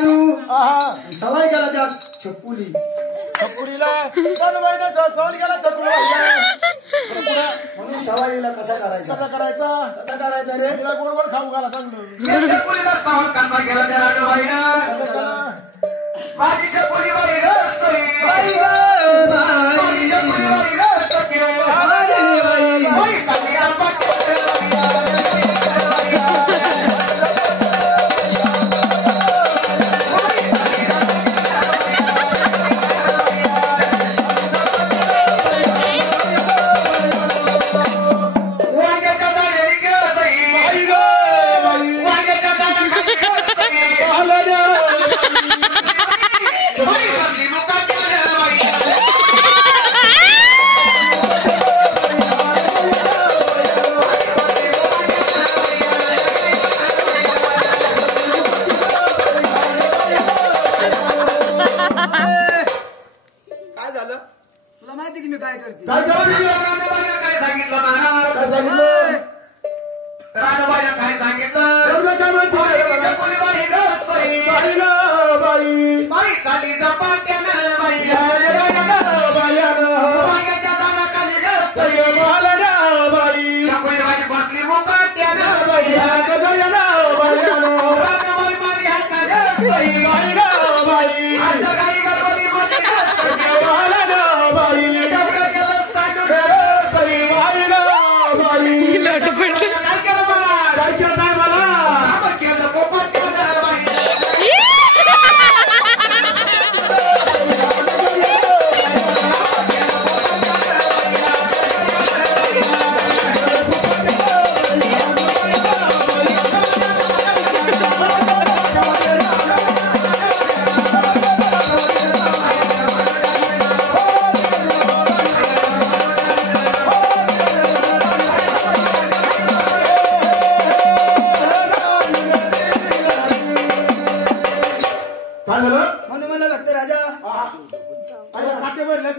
आणू हा सवाई गेला त्या छपुली छकुलीला जाणूबाईने सवाल केला छकुलीला म्हणून सवाईला कसा करायचा कसा करायचा रे तिला गोड खाऊ घाला चांगलं छकुलीला सवाल कसा केला त्या जाणूबाईनं माझी छकुली बाई रसोई बाई माझी छकुली बाई रसोई बाई कालीला तुला माहिती की मी काय करते काय सांगितलं महाराज रानबाईला काय सांगितलं छकुली बाई रसोई बाई चाली जपाट्यानं बाई वांग्याच्या दाण्याखाली रसोई छकुली बाई बसली मुकाट्यानं बाई रानबाई मारी हातानं रसोई असं काही गडबडीमध्ये रसोई डबडं गेलं सांडून रसोई काय केलं मला काम केलं पोपट्यानं बाई काय झालं म्हणून मला भक्त राजा खाते भरले